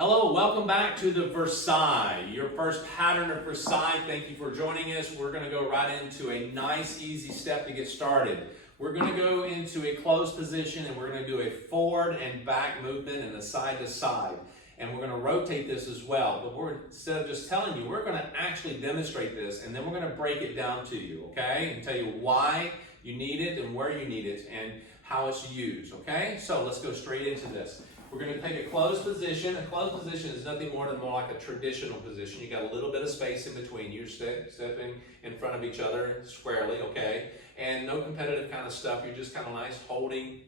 Hello, welcome back to the Versailles, your first pattern of Versailles. Thank you for joining us. We're going to go right into a nice, easy step to get started. We're going to go into a closed position and we're going to do a forward and back movement and a side to side. And we're going to rotate this as well. But instead of just telling you, we're going to actually demonstrate this and then we're going to break it down to you, okay? And tell you why you need it and where you need it and how it's used, okay? So let's go straight into this. We're going to take a closed position. A closed position is nothing more than like a traditional position. You got a little bit of space in between. You're stepping in front of each other squarely, okay? And no competitive kind of stuff. You're just kind of nice holding,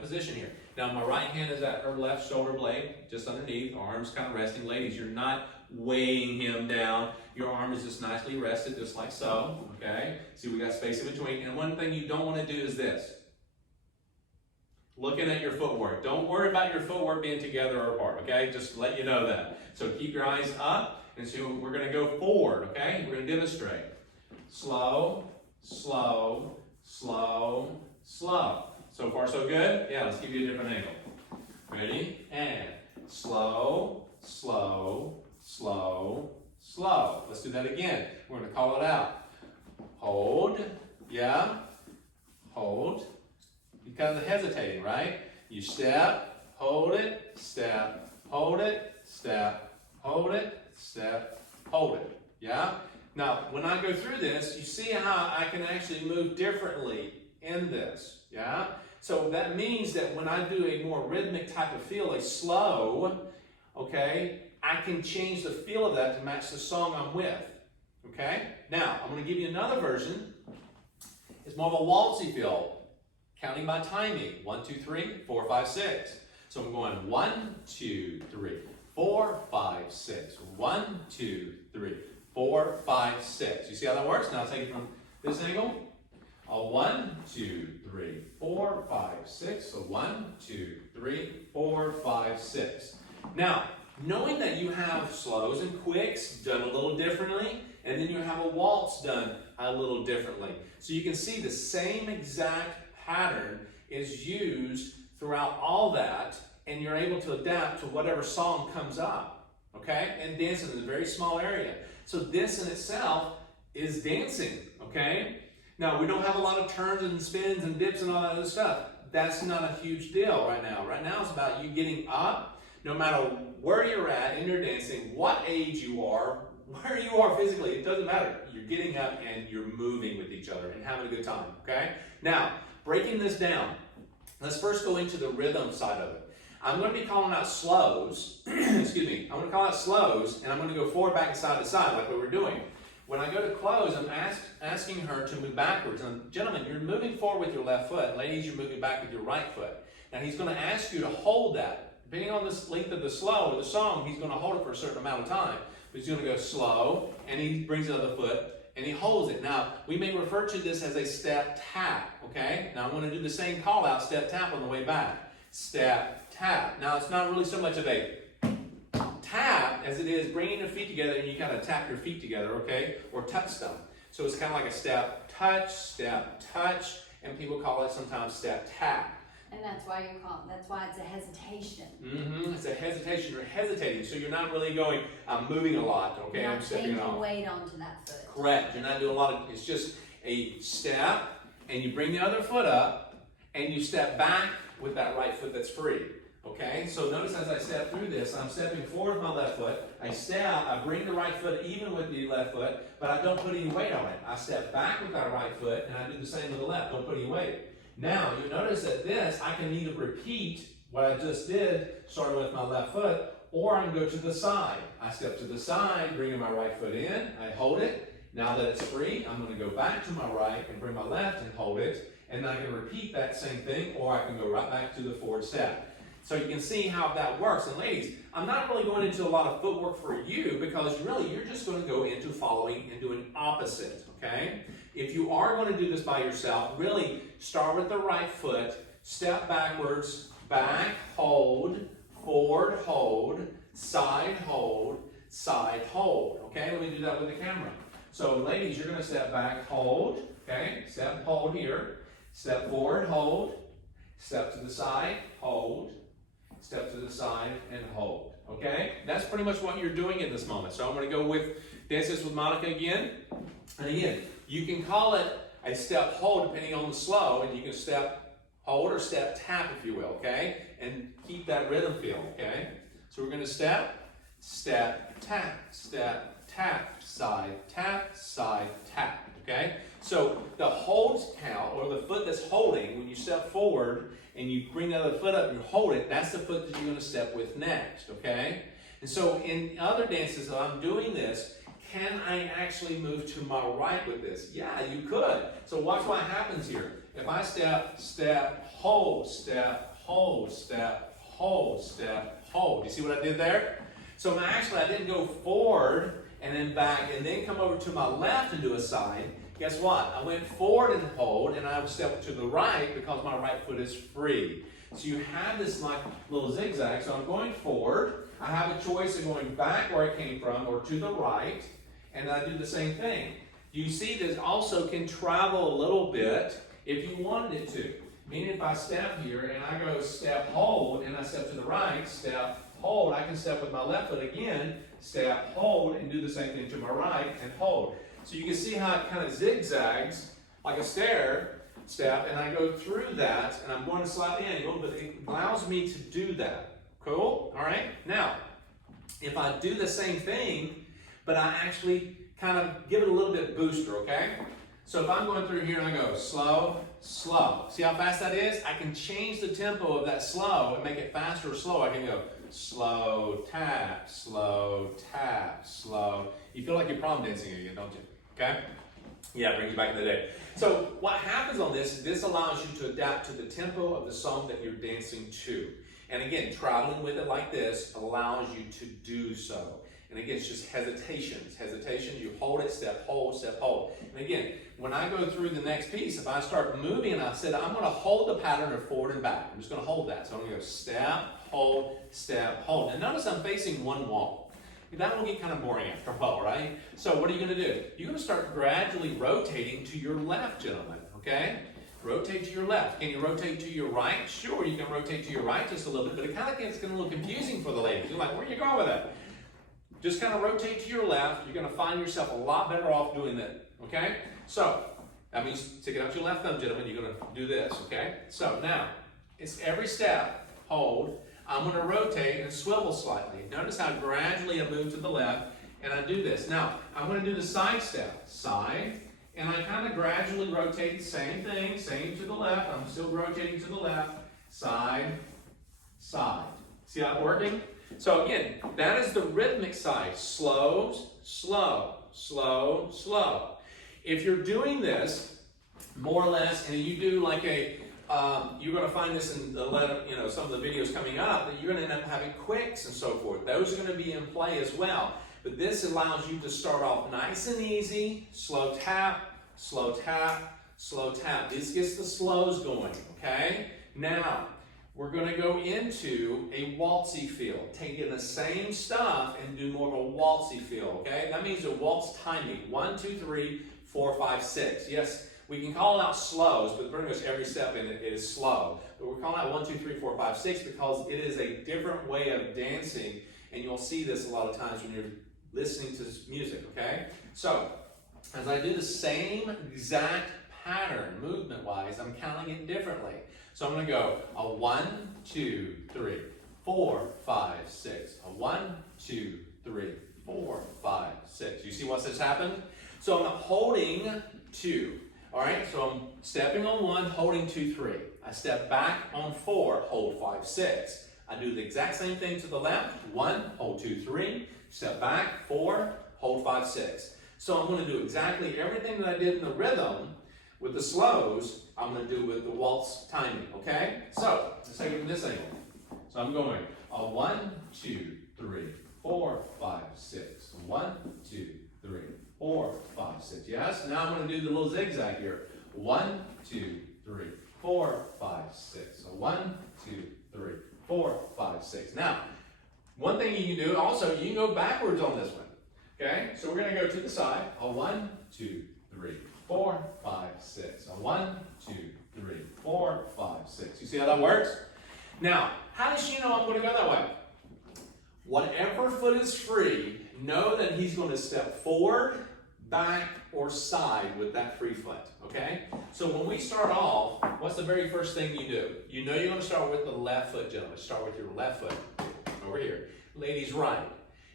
position here. Now my right hand is at her left shoulder blade, just underneath, arms kind of resting. Ladies, you're not weighing him down. Your arm is just nicely rested, just like so, okay? See, we got space in between. And one thing you don't want to do is this. Looking at your footwork. Don't worry about your footwork being together or apart, okay? Just to let you know that. So keep your eyes up, and so we're going to go forward, okay? We're going to demonstrate. Slow, slow, slow, slow. So far, so good? Yeah, let's give you a different angle. Ready? And slow, slow, slow, slow. Let's do that again. We're going to call it out. Hold, yeah, hold. You're kind of hesitating, right? You step, hold it, step, hold it, step, hold it, step, hold it. Yeah? Now, when I go through this, you see how I can actually move differently in this. Yeah? So that means that when I do a more rhythmic type of feel, a slow, okay, I can change the feel of that to match the song I'm with. Okay? Now, I'm going to give you another version. It's more of a waltzy feel. Counting by timing. 1, 2, 3, 4, 5, 6. So I'm going 1, 2, 3, 4, 5, 6. 1, 2, 3, 4, 5, 6. You see how that works? Now take it from this angle. 1, 2, 3, 4, 5, 6. So 1, 2, 3, 4, 5, 6. Now, knowing that you have slows and quicks done a little differently, and then you have a waltz done a little differently. So you can see the same exact pattern is used throughout all that, and you're able to adapt to whatever song comes up, okay? And dancing in a very small area. So this in itself is dancing, okay? Now, we don't have a lot of turns and spins and dips and all that other stuff. That's not a huge deal right now. Right now it's about you getting up, no matter where you're at in your dancing, what age you are, where you are physically, it doesn't matter. You're getting up and you're moving with each other and having a good time, okay? Now, breaking this down, let's first go into the rhythm side of it. I'm going to be calling out slows, excuse me, I'm going to call out slows, and I'm going to go forward, back, and side to side like we were doing. When I go to close, I'm asking her to move backwards. And gentlemen, you're moving forward with your left foot. Ladies, you're moving back with your right foot. Now he's going to ask you to hold that. Depending on the length of the slow or the song, he's going to hold it for a certain amount of time. But he's going to go slow, and he brings the other foot, and he holds it. Now, we may refer to this as a step tap, okay? Now, I'm going to do the same call out, step tap on the way back. Step tap. Now, it's not really so much of a tap as it is bringing your feet together and you kind of tap your feet together, okay? Or touch them. So it's kind of like a step, touch, and people call it sometimes step tap. And that's why that's why it's a hesitation. Mm-hmm. It's a hesitation. You're hesitating, so you're not really going, I'm moving a lot, okay? You're not I'm stepping off. weight onto that foot. Correct. You're not doing a lot of, it's just a step, and you bring the other foot up, and you step back with that right foot that's free. Okay? So notice as I step through this, I'm stepping forward with my left foot. I step, I bring the right foot even with the left foot, but I don't put any weight on it. I step back with that right foot, and I do the same with the left. Don't put any weight. Now, you notice that this, I can either repeat what I just did, starting with my left foot, or I can go to the side. I step to the side, bringing my right foot in, I hold it. Now that it's free, I'm going to go back to my right and bring my left and hold it. And then I can repeat that same thing, or I can go right back to the forward step. So you can see how that works. And ladies, I'm not really going into a lot of footwork for you because really you're just going to go into following and doing opposite, okay? If you are going to do this by yourself, really start with the right foot, step backwards, back, hold, forward, hold, side, hold, okay? Let me do that with the camera. So ladies, you're going to step back, hold, okay? Step, hold here, step forward, hold, step to the side, hold, step to the side, and hold. Okay? That's pretty much what you're doing in this moment. So I'm going to go with dance this with Monica again. And again, you can call it a step hold depending on the slow, and you can step hold or step tap, if you will, okay? And keep that rhythm feel, okay? So we're going to step, tap, side, tap, okay? So the hold count, or the foot that's holding, when you step forward and you bring the other foot up and you hold it, that's the foot that you're going to step with next, okay? And so in other dances, if I'm doing this, can I actually move to my right with this? Yeah, you could. So watch what happens here. If I step, hold, step, hold, step, hold, step, hold. You see what I did there? So actually I didn't go forward and then back and then come over to my left and do a side. Guess what? I went forward and hold, and I would step to the right because my right foot is free. So you have this like little zigzag. So I'm going forward. I have a choice of going back where I came from or to the right, and I do the same thing. You see this also can travel a little bit if you wanted it to. Meaning if I step here and I go step, hold, and I step to the right, step, hold, I can step with my left foot again, step, hold, and do the same thing to my right and hold. So you can see how it kind of zigzags like a stair step, and I go through that, and I'm going a slightly angle, but it allows me to do that. Cool? All right? Now, if I do the same thing, but I actually kind of give it a little bit booster, okay? So if I'm going through here and I go slow, slow. See how fast that is? I can change the tempo of that slow and make it faster or slow. I can go slow, tap, slow, tap, slow. You feel like you're prom dancing again, don't you? Okay? Yeah, it brings you back in the day. So what happens on this allows you to adapt to the tempo of the song that you're dancing to. And again, traveling with it like this allows you to do so. And again, it's just hesitations. Hesitations, you hold it, step, hold, step, hold. And again, when I go through the next piece, if I start moving and I said, I'm going to hold the pattern of forward and back. I'm just going to hold that. So I'm going to go step, hold. And notice I'm facing one wall. That will get kind of boring after a while, right? So what are you going to do? You're going to start gradually rotating to your left, gentlemen, okay? Rotate to your left. Can you rotate to your right? Sure, you can rotate to your right just a little bit, but it kind of gets a little confusing for the ladies. You're like, where are you going with that? Just kind of rotate to your left. You're going to find yourself a lot better off doing that, okay? So, that means sticking out your left thumb, gentlemen. You're going to do this, okay? So, now, it's every step, hold. I'm going to rotate and swivel slightly. Notice how gradually I move to the left, and I do this. Now, I'm going to do the side step. Side, and I kind of gradually rotate, same thing, same to the left. I'm still rotating to the left. Side, side. See how it's working? So again, that is the rhythmic side. Slows, slow, slow, slow. If you're doing this, more or less, and you do like a, you're going to find this in the some of the videos coming up, that you're going to end up having quicks and so forth. Those are going to be in play as well. But this allows you to start off nice and easy, slow tap, slow tap, slow tap. This gets the slows going, okay? Now, we're going to go into a waltzy feel, taking the same stuff and do more of a waltzy feel, okay? That means a waltz timing, 1, 2, 3, 4, 5, 6. Yes, we can call out slows, but pretty much every step in it is slow. But we're calling out 1, 2, 3, 4, 5, 6 because it is a different way of dancing, and you'll see this a lot of times when you're listening to music, okay? So, as I do the same exact pattern, movement-wise, I'm counting it differently. So I'm going to go a 1, 2, 3, 4, 5, 6. A 1, 2, 3, 4, 5, 6. You see what's just happened? So I'm holding 2. All right, so I'm stepping on 1, holding 2, 3. I step back on 4, hold 5, 6. I do the exact same thing to the left. 1, hold 2, 3. Step back, 4, hold 5, 6. So I'm going to do exactly everything that I did in the rhythm with the slows, I'm going to do with the waltz timing, okay? So, let's take it from this angle. So I'm going a 1, 2, 3, 4, 5, 6. 1, 2, 3, 4, 5, 6. Yes? Now I'm going to do the little zigzag here. 1, 2, 3, 4, 5, 6. So 1, 2, 3, 4, 5, 6. Now, one thing you can do also, you can go backwards on this one. Okay? So we're going to go to the side. A 1, 2, 3, 4, 5, 6. A 1, 2, 3, 4, 5, 6. You see how that works? Now, How does she know I'm going to go that way? Whatever foot is free, know that he's going to step forward, back, or side with that free foot, okay? So when we start off, what's the very first thing you do? You know you're going to start with the left foot, gentlemen. Start with your left foot over here. Ladies, right.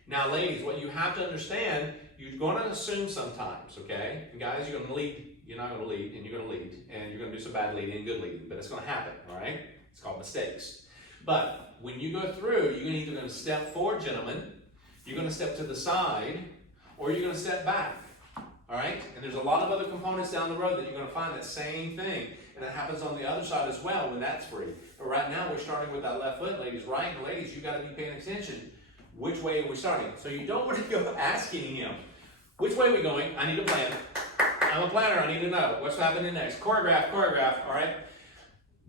Now, ladies, what you have to understand, you're going to assume sometimes, okay? And guys, you're going to lead. You're not going to lead, and you're going to lead, and you're going to do some bad leading and good leading, but it's going to happen, all right? It's called mistakes. But when you go through, you're either going to step forward, gentlemen, you're going to step to the side, or you're going to step back, all right? And there's a lot of other components down the road that you're going to find that same thing, and it happens on the other side as well when that's free. But right now, we're starting with that left foot, ladies, right? And ladies, you got to be paying attention. Which way are we starting? So you don't want to go asking him, which way are we going? I need a plan. I'm a planner, I need to know what's happening next. Choreograph, all right?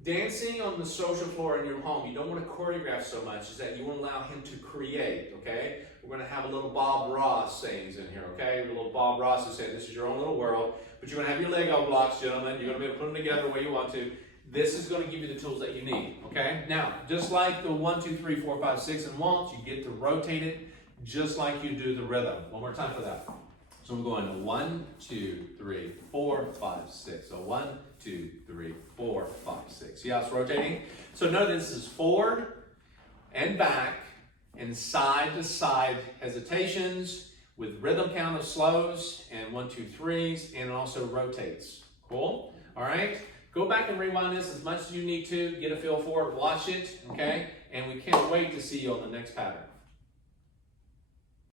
Dancing on the social floor in your home, you don't want to choreograph so much, is that you want to allow him to create, okay? We're going to have a little Bob Ross sayings in here, okay? A little Bob Ross is saying, this is your own little world, but you're going to have your Lego blocks, gentlemen. You're going to be able to put them together the way you want to. This is going to give you the tools that you need, okay? Now, just like the 1, 2, 3, 4, 5, 6 and waltz, you get to rotate it just like you do the rhythm. One more time for that. So we're going to 1, 2, 3, 4, 5, 6. So 1, 2, 3, 4, 5, 6. See how it's rotating? So know this is forward and back and side to side hesitations with rhythm count of slows and 1, 2, 3s, and also rotates. Cool? All right? Go back and rewind this as much as you need to. Get a feel for it. Watch it. Okay? And we can't wait to see you on the next pattern.